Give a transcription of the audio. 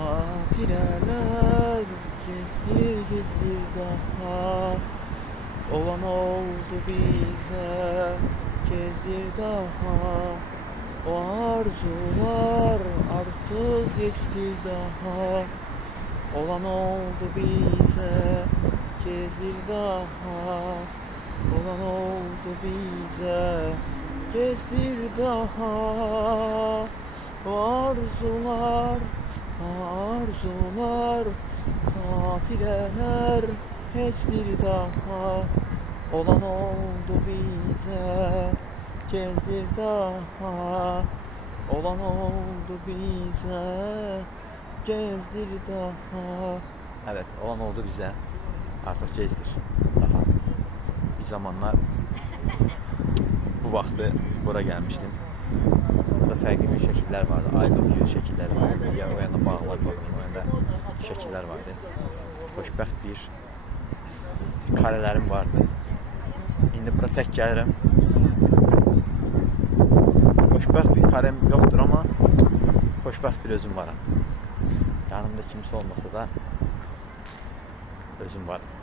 Hatireler gezdir gezdir daha. Olan oldu bize, gezdir daha. O arzular artık geçti daha. Olan oldu bize, gezdir daha. Olan oldu bize, gezdir daha. O arzular, arzular, hatireler, gezdir daha. Olan oldu bize, gezdir daha. Olan oldu bize, gezdir daha. Evet, olan oldu bize. Artık gezdir daha. Bir zamanlar bu vakti bura gelmiştim. Burada farklı bir şekiller vardı. Aydın yüz şekilleri vardı. Ya o yana bağlar bakın, o yana şekiller vardı. Xoşbəxt bir karelerim vardı. İndi bura tek gelirim. Xoşbəxt bir karem yoktur ama xoşbəxt bir özüm varam. Yanımda kimse olmasa da özüm varım.